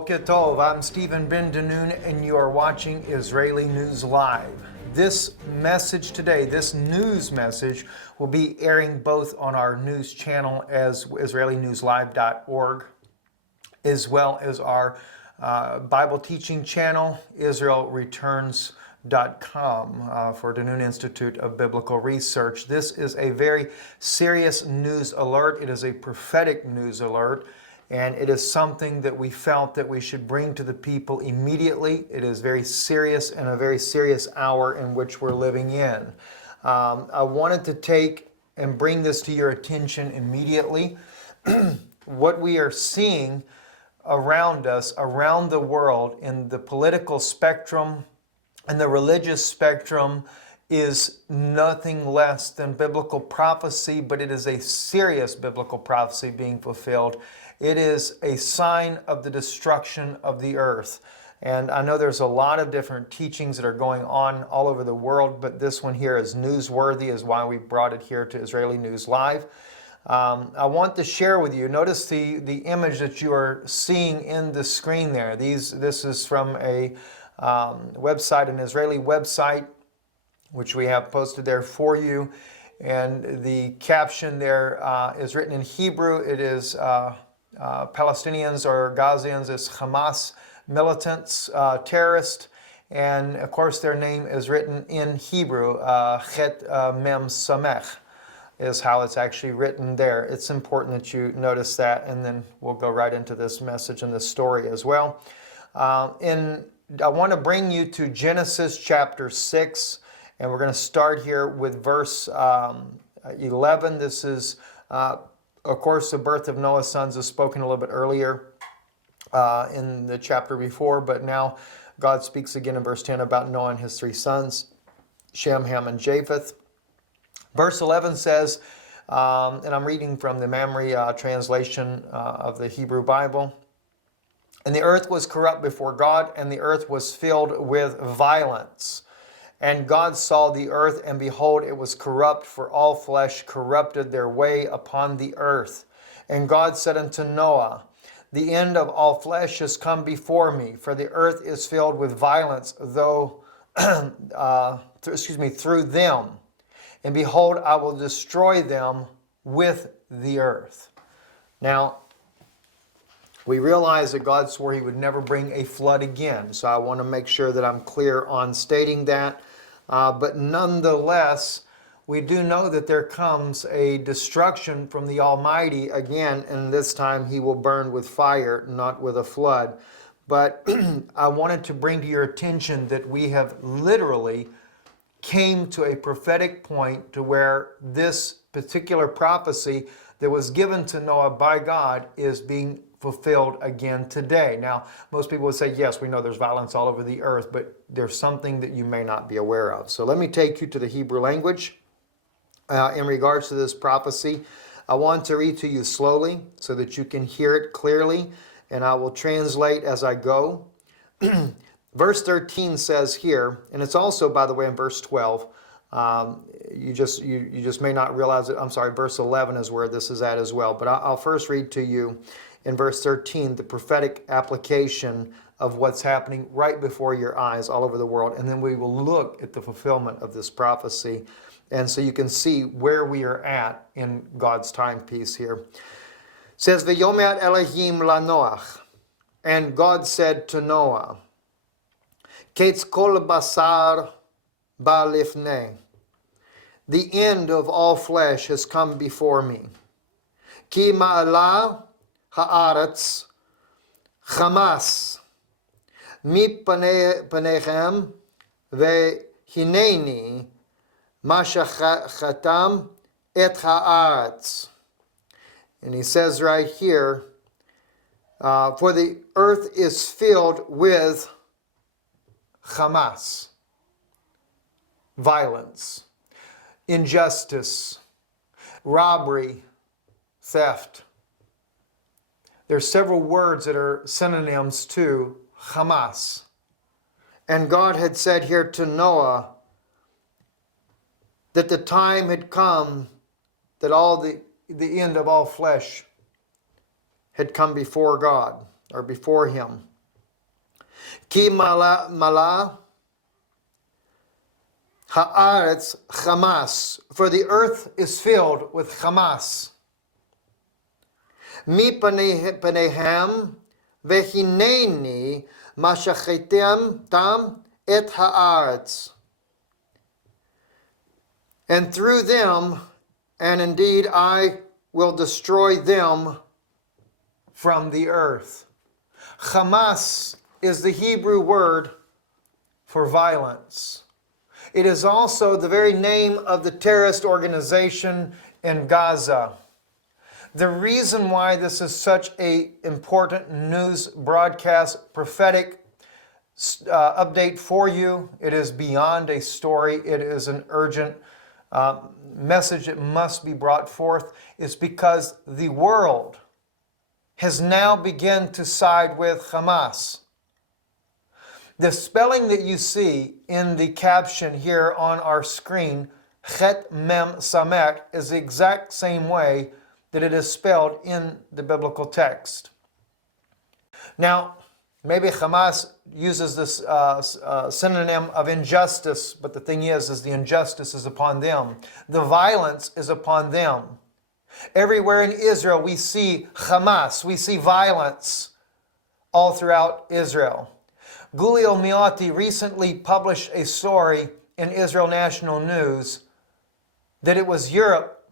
Boker Tov, I'm Stephen Ben Danoon, and you are watching Israeli News Live. This message today, this news message, will be airing both on our news channel as IsraeliNewsLive.org, as well as our Bible teaching channel, IsraelReturns.com, for Danoon Institute of Biblical Research. This is a very serious news alert. It is a prophetic news alert. And it is something that we felt that we should bring to the people immediately. It is very serious and a very serious hour in which we're living in. I wanted to take and bring this to your attention immediately. What we are seeing around us, around the world, in the political spectrum and the religious spectrum, is nothing less than biblical prophecy, but it is a serious biblical prophecy being fulfilled. It is a sign of the destruction of the earth. And I know there's a lot of different teachings that are going on all over the world, but this one here is newsworthy, is why we brought it here to Israeli News Live. I want to share with you, notice the image that you are seeing in the screen there. This is from a website, an Israeli website, which we have posted there for you. And the caption there is written in Hebrew. It is Palestinians or Gazians is Hamas militants, terrorists, and of course their name is written in Hebrew. Chet Mem Samech is how it's actually written there. It's important that you notice that, and then we'll go right into this message and this story as well. I want to bring you to Genesis chapter 6, and we're going to start here with verse 11. This is of course, the birth of Noah's sons is spoken a little bit earlier in the chapter before, but now God speaks again in verse 10 about Noah and his three sons, Shem, Ham, and Japheth. Verse 11 says, and I'm reading from the Mamre translation of the Hebrew Bible, "And the earth was corrupt before God, and the earth was filled with violence. And God saw the earth, and behold, it was corrupt, for all flesh corrupted their way upon the earth. And God said unto Noah, The end of all flesh has come before me, for the earth is filled with violence, through them. And behold, I will destroy them with the earth." Now, we realize that God swore He would never bring a flood again. So I want to make sure that I'm clear on stating that. But nonetheless, we do know that there comes a destruction from the Almighty again, and this time He will burn with fire, not with a flood. But I wanted to bring to your attention that we have literally came to a prophetic point to where this particular prophecy that was given to Noah by God is being fulfilled again today. Now, most people would say, yes, we know there's violence all over the earth, but there's something that you may not be aware of. So let me take you to the Hebrew language in regards to this prophecy. I want to read to you slowly so that you can hear it clearly, and I will translate as I go. Verse 13 says here, and it's also, by the way, in verse 12, you just may not realize it. I'm sorry, verse 11 is where this is at as well. But I'll first read to you in verse 13 the prophetic application of what's happening right before your eyes all over the world. And then we will look at the fulfillment of this prophecy. And so you can see where we are at in God's timepiece here. It says, V'yomer Elohim lanoach, and God said to Noah, Ketz kol basar ba lifnei, the end of all flesh has come before me. Ki ma'ala ha'aretz chamas mi panechem vehineni mashachatam et ha'aretz. And he says right here, for the earth is filled with Hamas, violence, injustice, robbery, theft. There's several words that are synonyms to Hamas. And God had said here to Noah that the time had come that all the end of all flesh had come before God, or before Him. Ki mala haaretz Hamas, For the earth is filled with Hamas. Mi panehem vehineni mashachetem tam et haaretz. And through them, and indeed I will destroy them From the earth. Hamas is the Hebrew word for violence. It is also the very name of the terrorist organization in Gaza. The reason why this is such an important news broadcast, prophetic update for you, it is beyond a story, it is an urgent message that must be brought forth, is because the world has now begun to side with Hamas. The spelling that you see in the caption here on our screen, Chet Mem Samek, is the exact same way that it is spelled in the biblical text. Now, maybe Hamas uses this synonym of injustice, but the thing is the injustice is upon them. The violence is upon them. Everywhere in Israel we see Hamas, we see violence all throughout Israel. Giulio Miotti recently published a story in Israel National News that it was Europe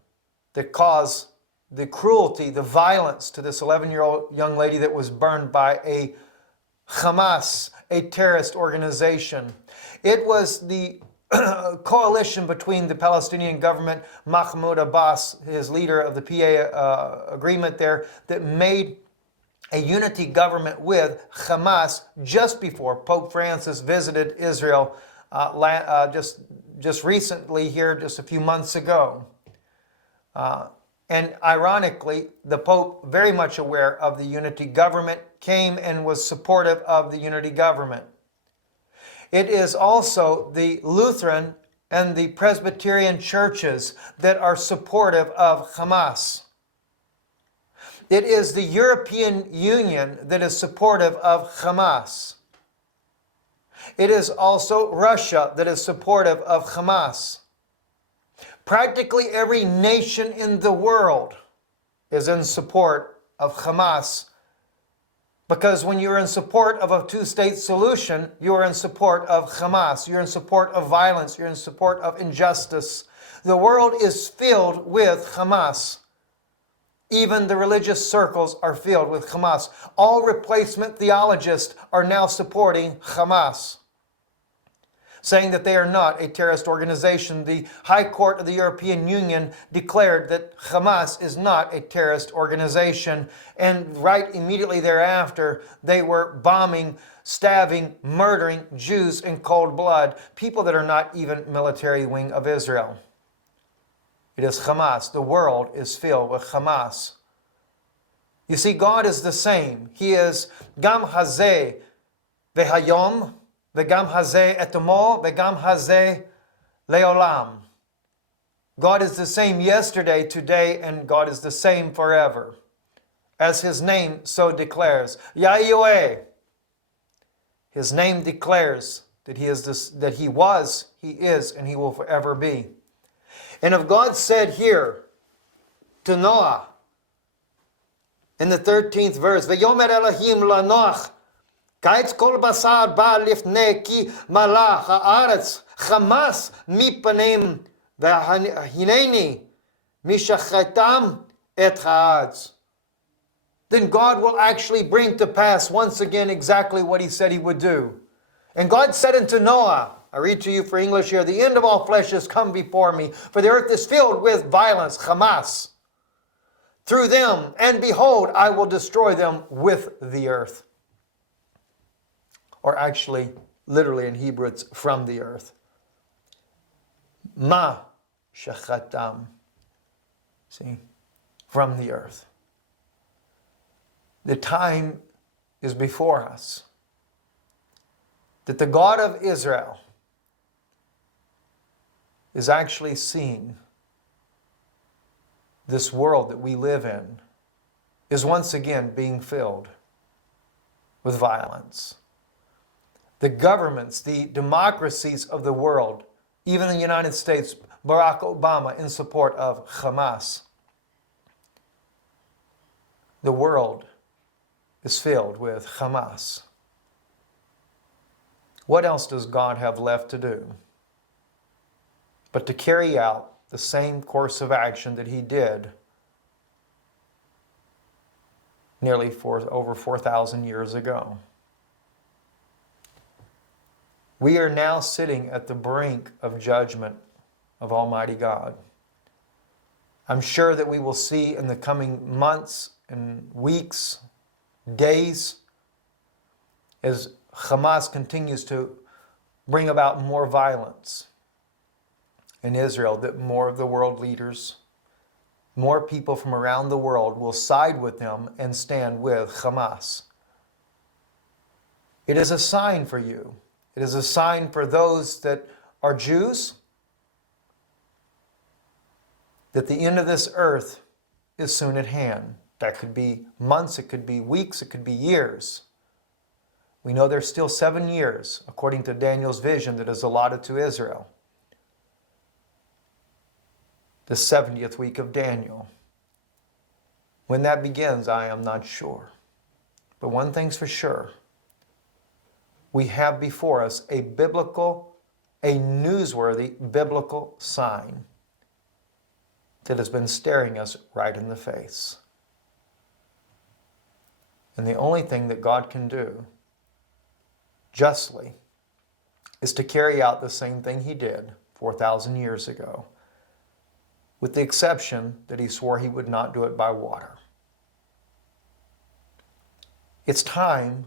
that caused the cruelty, the violence to this 11-year-old young lady that was burned by a Hamas, a terrorist organization. It was the coalition between the Palestinian government, Mahmoud Abbas, his leader of the PA agreement there, that made a unity government with Hamas just before Pope Francis visited Israel just recently here, just a few months ago. And ironically, the Pope, very much aware of the unity government, came and was supportive of the unity government. It is also the Lutheran and the Presbyterian churches that are supportive of Hamas. It is the European Union that is supportive of Hamas. It is also Russia that is supportive of Hamas. Practically every nation in the world is in support of Hamas, because when you're in support of a two-state solution, you are in support of Hamas. You're in support of violence. You're in support of injustice. The world is filled with Hamas. Even the religious circles are filled with Hamas. All replacement theologists are now supporting Hamas, saying that they are not a terrorist organization. The High Court of the European Union declared that Hamas is not a terrorist organization, and right immediately thereafter, they were bombing, stabbing, murdering Jews in cold blood, people that are not even military wing of Israel. It is Hamas. The world is filled with Hamas. You see, God is the same. He is Gam Hazeh Vehayom, Vegam Hazeh Etomol, Vegam Hazeh Leolam. God is the same yesterday, today, and God is the same forever. As His name so declares. Yahweh. His name declares that He is this, that He was, He is, and He will forever be. And if God said here to Noah in the 13th verse, V'yomer Elohim lanoach, Kaitz kol basar ba lifnei ki malach haaretz Hamas mipanim v'hineni mishachetam et haaretz. Then God will actually bring to pass once again exactly what He said He would do. And God said unto Noah, I read to you for English here, the end of all flesh has come before me, for the earth is filled with violence, Hamas, through them, and behold, I will destroy them with the earth. Or actually, literally in Hebrew, it's from the earth. Ma shachatam. See, from the earth. The time is before us that the God of Israel is actually seeing this world that we live in is once again being filled with violence. the governments, the democracies of the world, even the United States, Barack Obama in support of Hamas. The world is filled with Hamas. What else does God have left to do but to carry out the same course of action that he did nearly over 4,000 years ago? We are now sitting at the brink of judgment of Almighty God. I'm sure that we will see in the coming months and weeks, days, as Hamas continues to bring about more violence in Israel, that more of the world leaders, more people from around the world will side with them and stand with Hamas. It is a sign for you. It is a sign for those that are Jews that the end of this earth is soon at hand. That could be months, it could be weeks, it could be years. We know there's still 7 years, according to Daniel's vision, that is allotted to Israel. The 70th week of Daniel. When that begins, I am not sure. But one thing's for sure. We have before us a newsworthy biblical sign that has been staring us right in the face. And the only thing that God can do justly is to carry out the same thing he did 4,000 years ago, with the exception that he swore he would not do it by water. It's time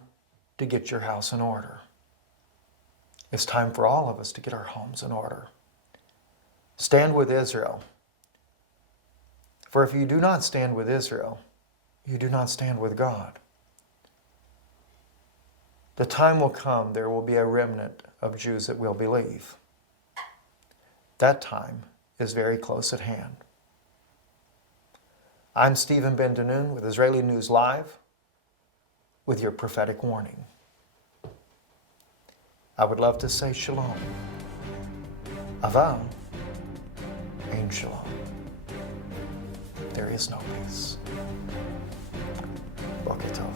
to get your house in order. It's time for all of us to get our homes in order. Stand with Israel. For if you do not stand with Israel, you do not stand with God. The time will come, there will be a remnant of Jews that will believe. That time is very close at hand. I'm Stephen Ben-Danoon with Israeli News Live with your prophetic warning. I would love to say shalom. Aval, ein shalom. There is no peace. Boker tov.